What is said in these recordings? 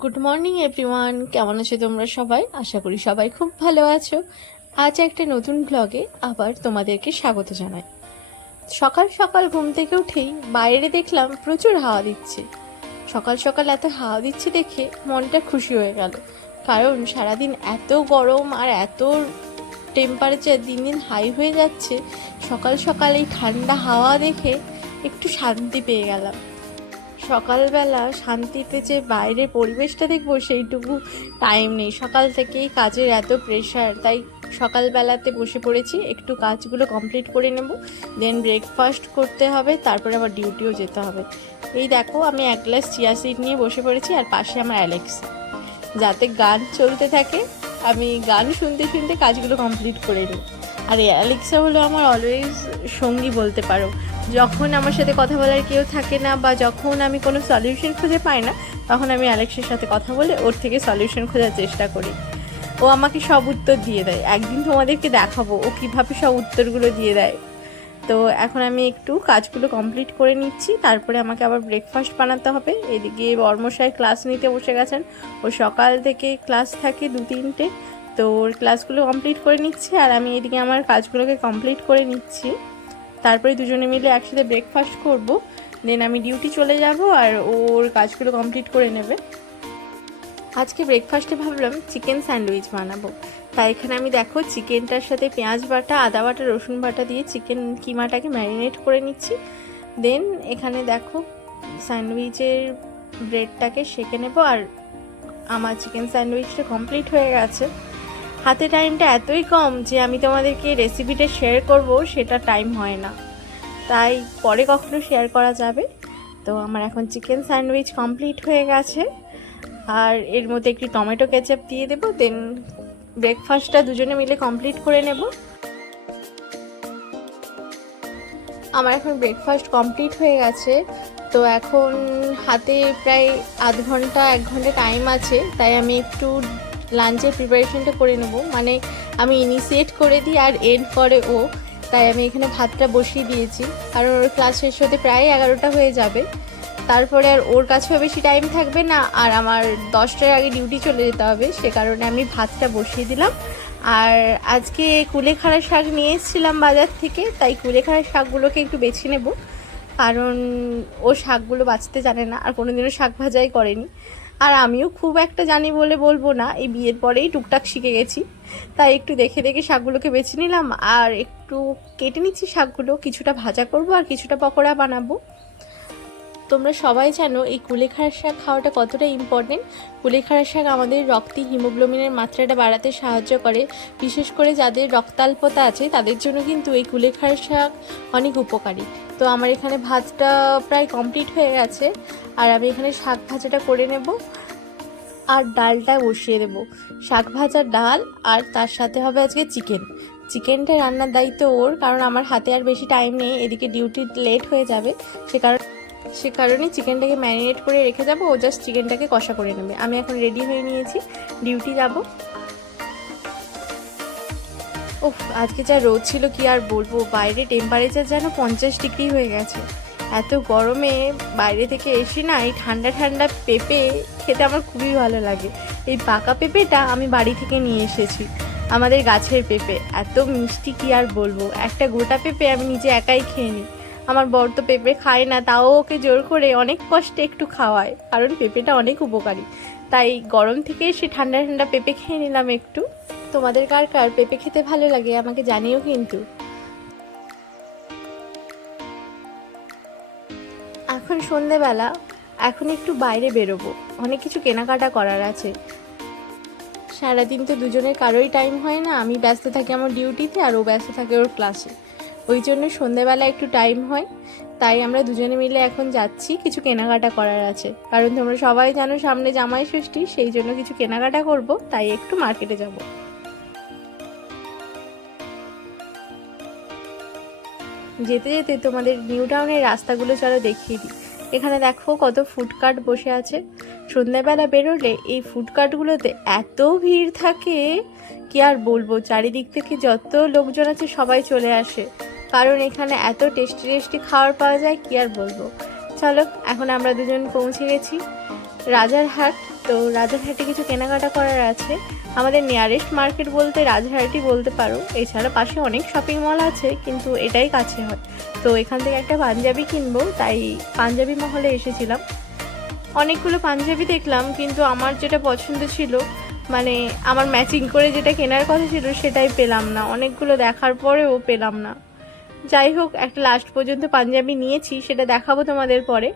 Good morning everyone কেমন আছো তোমরা সবাই? আশা করি সবাই খুব ভালো আছো। আজ একটা নতুন ব্লগে আবার তোমাদেরকে স্বাগত জানাই। সকাল সকাল ঘুম থেকে উঠেই বাইরে দেখলাম প্রচুর হাওয়া দিচ্ছে। সকাল সকাল এত হাওয়া দিচ্ছে দেখে মনটা খুশি হয়ে গেল। কারণ সারাদিন এত গরম আর এত টেম্পারেচার দিন দিন হাই হয়ে যাচ্ছে, সকাল সকাল এই ঠান্ডা হাওয়া দেখে একটু শান্তি পেয়ে গেলাম। সকালবেলা শান্তিতে যে বাইরের পরিবেশটা দেখব সেইটুকু টাইম নেই। সকাল থেকেই কাজের এত প্রেশার তাই সকালবেলাতে বসে পড়েছি। একটু কাজগুলো কমপ্লিট করে নেব দেন ব্রেকফাস্ট করতে হবে, তারপরে আবার ডিউটিও যেতে হবে। এই দেখো, আমি এক গ্লাস চিয়া সিড নিয়ে বসে পড়েছি, আর পাশে আমার অ্যালেক্স যাতে গান চলতে থাকে, আমি গান শুনতে শুনতে কাজগুলো কমপ্লিট করে নিই। আর অ্যালেক্সা হলো আমার অলওয়েজ সঙ্গী বলতে পারো। যখন আমার সাথে কথা বলার কেউ থাকে না বা যখন আমি কোনো সলিউশন খুঁজে পাই না, তখন আমি অ্যালেক্সের সাথে কথা বলে ওর থেকে সলিউশন খোঁজার চেষ্টা করি। ও আমাকে সব উত্তর দিয়ে দেয়। একদিন তোমাদেরকে দেখাবো ও কীভাবে সব উত্তরগুলো দিয়ে দেয়। তো এখন আমি একটু কাজগুলো কমপ্লিট করে নিচ্ছি, তারপরে আমাকে আবার ব্রেকফাস্ট বানাতে হবে। এদিকে বর্মশাই ক্লাস নিতে বসে গেছেন। ও সকাল থেকে ক্লাস থাকে দু তিনটে। তো ওর ক্লাসগুলো কমপ্লিট করে নিচ্ছি আর আমি এদিকে আমার কাজগুলোকে কমপ্লিট করে নিচ্ছি। তারপরে দুজনে মিলে একসাথে ব্রেকফাস্ট করব। দেন আমি ডিউটি চলে যাব আর ওর কাজগুলো কমপ্লিট করে নেবে। আজকে ব্রেকফাস্টে ভাবলাম চিকেন স্যান্ডউইচ বানাবো। তাই এখানে আমি দেখো চিকেনটার সাথে পেঁয়াজ বাটা, আদা বাটা, রসুন বাটা দিয়ে চিকেন কিমাটাকে ম্যারিনেট করে নিচ্ছি। দেন এখানে দেখো স্যান্ডউইচের ব্রেডটাকে সেঁকে নেব আর আমার চিকেন স্যান্ডউইচটা কমপ্লিট হয়ে গেছে। হাতে টাইমটা এতই কম যে আমি তোমাদেরকে রেসিপিটা শেয়ার করব, সেটা টাইম হয় না। তাই পরে কখনো শেয়ার করা যাবে। তো আমার এখন চিকেন স্যান্ডউইচ কমপ্লিট হয়ে গেছে। আর এর মধ্যে একটি টমেটো কেচাপ দিয়ে দেবো দেন ব্রেকফাস্টটা দুজনে মিলে কমপ্লিট করে নেব। আমার এখন ব্রেকফাস্ট কমপ্লিট হয়ে গেছে। তো এখন হাতে প্রায় আধ ঘণ্টা, এক ঘণ্টা টাইম আছে, তাই আমি একটু লাঞ্চের প্রিপারেশনটা করে নেব। মানে আমি ইনিশিয়েট করে দিই আর এন্ড করে ও। তাই আমি এখানে ভাতটা বসিয়ে দিয়েছি। কারণ ওর ক্লাস শেষ হতে প্রায় এগারোটা হয়ে যাবে। তারপরে আর ওর কাছেও বেশি টাইম থাকবে না। আর আমার দশটার আগে ডিউটি চলে যেতে হবে। সে কারণে আমি ভাতটা বসিয়ে দিলাম। আর আজকে কুলেখাড়া শাক নিয়ে এসেছিলাম বাজার থেকে। তাই কুলেখাড়া শাকগুলোকে একটু বেছে নেব। কারণ ও শাকগুলো বাঁচতে জানে না। আর কোনোদিনও শাক ভাজাই করেনি। আর আমিও খুব একটা জানি বলে বলব না, এই বিয়ের পরেই টুকটাক শিখে গেছি। তাই একটু দেখে দেখে শাকগুলোকে বেছে নিলাম, আর একটু কেটে নিচ্ছি শাকগুলো, কিছুটা ভাজা করব আর কিছুটা পকোড়া বানাবো। তোমরা সবাই জানো এই কুলেখাড়া শাক খাওয়াটা কতটা ইম্পর্টেন্ট কুলেখাড়া শাক আমাদের রক্তে হিমোগ্লোবিনের মাত্রাটা বাড়াতে সাহায্য করে। বিশেষ করে যাদের রক্তাল্পতা আছে, তাদের জন্য কিন্তু এই কুলেখাড়া শাক অনেক উপকারী। তো আমার এখানে ভাতটা প্রায় কমপ্লিট হয়ে গেছে। আর আমি এখানে শাক ভাজাটা করে নেব। আর ডালটা বসিয়ে দেবো। শাক ভাজা ডাল আর তার সাথে হবে আজকে চিকেন। চিকেনটা রান্নার দায়িত্ব ওর, কারণ আমার হাতে আর বেশি টাইম নেই। এদিকে ডিউটি লেট হয়ে যাবে। সে কারণ সে কারণে চিকেনটাকে ম্যারিনেট করে রেখে যাব, ও জাস্ট চিকেনটাকে কষা করে নেবে। আমি এখন রেডি হয়ে নিয়েছি, ডিউটি যাব। ওফ আজকে যা রোদ ছিল, কি আর বলব? বাইরে টেম্পারেচার যেন পঞ্চাশ ডিগ্রি হয়ে গেছে। এত গরমে বাইরে থেকে এসে না এই ঠান্ডা ঠান্ডা পেঁপে খেতে আমার খুবই ভালো লাগে। এই পাকা পেঁপেটা আমি বাড়ি থেকে নিয়ে এসেছি, আমাদের গাছের পেঁপে। এত মিষ্টি কি আর বলব? একটা গোটা পেঁপে আমি নিজে একাই খেয়ে নিই। আমার বর তো পেঁপে খায় না, তাও ওকে জোর করে অনেক কষ্টে একটু খাওয়ায়। কারণ পেঁপেটা অনেক উপকারী। তাই গরম থেকে এসে ঠান্ডা ঠান্ডা পেঁপে খেয়ে নিলাম একটু। তোমাদের কার কার পেঁপে খেতে ভালো লাগে আমাকে জানিও কিন্তু। এখন সন্ধেবেলা, এখন একটু বাইরে বেরোবো। অনেক কিছু কেনাকাটা করার আছে। সারাদিন তো দুজনের কারোই টাইম হয় না, আমি ব্যস্ত থাকি আমার ডিউটিতে আর ও ব্যস্ত থাকে ওর ক্লাসে ওই জন্য সন্ধেবেলা একটু টাইম হয়। তাই আমরা দুজনে মিলে এখন যাচ্ছি, কিছু কেনাকাটা করার আছে। কারণ তোমরা সবাই জানো সামনে জামাই ষষ্ঠী, সেই জন্য কিছু কেনাকাটা করব, তাই একটু মার্কেটে যাব। যেতে যেতে তোমাদের নিউ টাউনের রাস্তাগুলো চলো দেখিয়ে দিই। এখানে দেখো কত ফুডকার্ট বসে আছে। সন্ধ্যাবেলা বেরোলে এই ফুডকার্টগুলোতে এত ভিড় থাকে কি আর বলব? চারিদিক থেকে যত লোকজন আছে সবাই চলে আসে। কারণ এখানে এত টেস্টি টেস্টি খাবার পাওয়া যায় কি আর বলব? চলো, এখন আমরা দুজন পৌঁছে গেছি রাজারহাট তো রাজারহাটে কিছু কেনাকাটা করার আছে। আমাদের নিয়ারেস্ট মার্কেট বলতে রাজারহাটই বলতে পারো। এছাড়া পাশে অনেক শপিং মল আছে, কিন্তু এটাই কাছে হয়। তো এখান থেকে একটা পাঞ্জাবি কিনবো, তাই পাঞ্জাবি মহলে এসেছিলাম। অনেকগুলো পাঞ্জাবি দেখলাম, কিন্তু আমার যেটা পছন্দ ছিল মানে আমার ম্যাচিং করে যেটা কেনার কথা ছিল সেটাই পেলাম না। অনেকগুলো দেখার পরেও পেলাম না। যাই হোক, একটা লাস্ট পর্যন্ত পাঞ্জাবি নিয়েছি, সেটা দেখাবো তোমাদের পরে।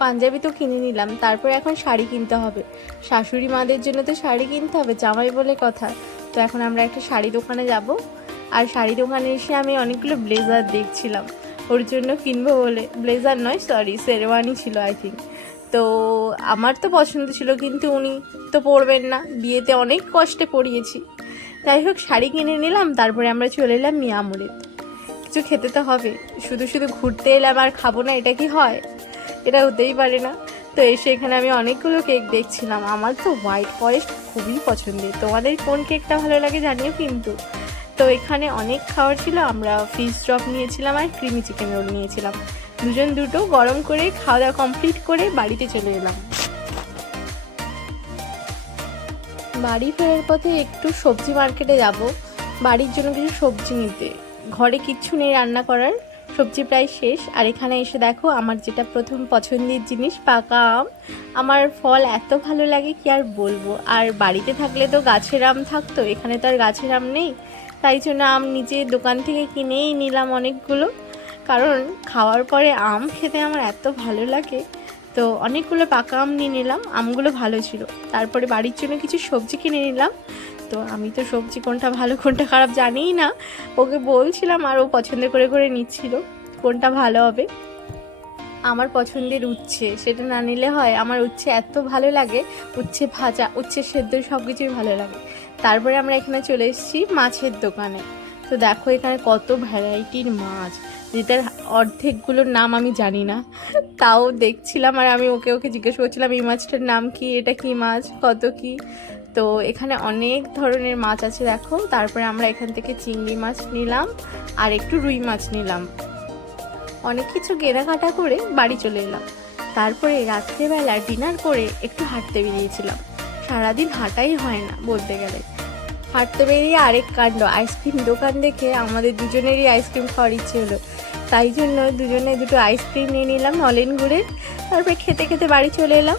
পাঞ্জাবি তো কিনে নিলাম, তারপর এখন শাড়ি কিনতে হবে। শাশুড়ি মাদের জন্য তো শাড়ি কিনতে হবে, জামাই বলে কথা। তো এখন আমরা একটা শাড়ি দোকানে যাব। আর শাড়ি দোকানে এসে আমি অনেকগুলো ব্লেজার দেখছিলাম। ওর জন্য কিনবো বলে, ব্লেজার নয় সরি শেরওয়ানি ছিল আই থিঙ্ক তো আমার তো পছন্দ ছিল, কিন্তু উনি তো পরবেন না। বিয়েতে অনেক কষ্টে পরিয়েছি যাই হোক, শাড়ি কিনে নিলাম, তারপরে আমরা চলে এলাম মিয়ামুরে কিছু খেতে তো হবে। শুধু শুধু ঘুরতে এলাম আর খাব না, এটা কি হয়? এটা হতেই পারে না। তো এসে এখানে আমি অনেকগুলো কেক দেখছিলাম। আমার তো হোয়াইট ফরেস্ট খুবই পছন্দের। তোমাদের কোন কেকটা ভালো লাগে জানিও কিন্তু। তো এখানে অনেক খাবার ছিল। আমরা ফিশ চপ নিয়েছিলাম আর ক্রিমি চিকেন রোল নিয়েছিলাম। দুজন দুটো গরম করে খাওয়া দাওয়া কমপ্লিট করে বাড়িতে চলে এলাম। বাড়ি ফেরার পথে একটু সবজি মার্কেটে যাব। বাড়ির জন্য কিছু সবজি নিতে। ঘরে কিচ্ছু নেই রান্না করার। সবজি প্রায় শেষ। আর এখানে এসে দেখো, আমার যেটা প্রথম পছন্দের জিনিস, পাকা আম। আমার ফল এত ভালো লাগে কি আর বলব? আর বাড়িতে থাকলে তো গাছের আম থাকতো, এখানে তো আর গাছের আম নেই। তাই জন্য আম নিজে দোকান থেকে কিনেই নিলাম অনেকগুলো। কারণ খাওয়ার পরে আম খেতে আমার এত ভালো লাগে। তো অনেকগুলো পাকা আম নিয়ে নিলাম, আমগুলো ভালো ছিল। তারপরে বাড়ির জন্য কিছু সবজি কিনে নিলাম। তো আমি তো সবজি কোনটা ভালো, কোনটা খারাপ জানিই না। ওকে বলছিলাম আর ও পছন্দ করে করে নিচ্ছিল, কোনটা ভালো হবে। আমার পছন্দের উচ্ছে, সেটা না নিলে হয় আমার উচ্ছে এত ভালো লাগে, উচ্ছে ভাজা, উচ্ছে সেদ্ধ সব কিছুই ভালো লাগে। তারপরে আমরা এখানে চলে এসেছি মাছের দোকানে। তো দেখো এখানে কত ভ্যারাইটির মাছ। যেটার অর্ধেকগুলোর নাম আমি জানি না। তাও দেখছিলাম আর আমি ওকে ওকে জিজ্ঞেস করছিলাম, এই মাছটার নাম কি? এটা কি মাছ? কত কি? তো এখানে অনেক ধরনের মাছ আছে, দেখো। তারপরে আমরা এখান থেকে চিংড়ি মাছ নিলাম আর একটু রুই মাছ নিলাম। অনেক কিছু কেনাকাটা করে বাড়ি চলে এলাম। তারপরে রাত্রেবেলা ডিনার করে একটু হাঁটতে বেরিয়েছিলাম। সারাদিন হাঁটাই হয় না বলতে গেলে। হাঁটতে বেরিয়ে আরেক কাণ্ড, আইসক্রিম দোকান দেখে আমাদের দুজনেরই আইসক্রিম খাওয়ার ইচ্ছে হলো। তাই জন্য দুজনে দুটো আইসক্রিম নিয়ে নিলাম নলেন গুড়ের তারপরে খেতে খেতে বাড়ি চলে এলাম।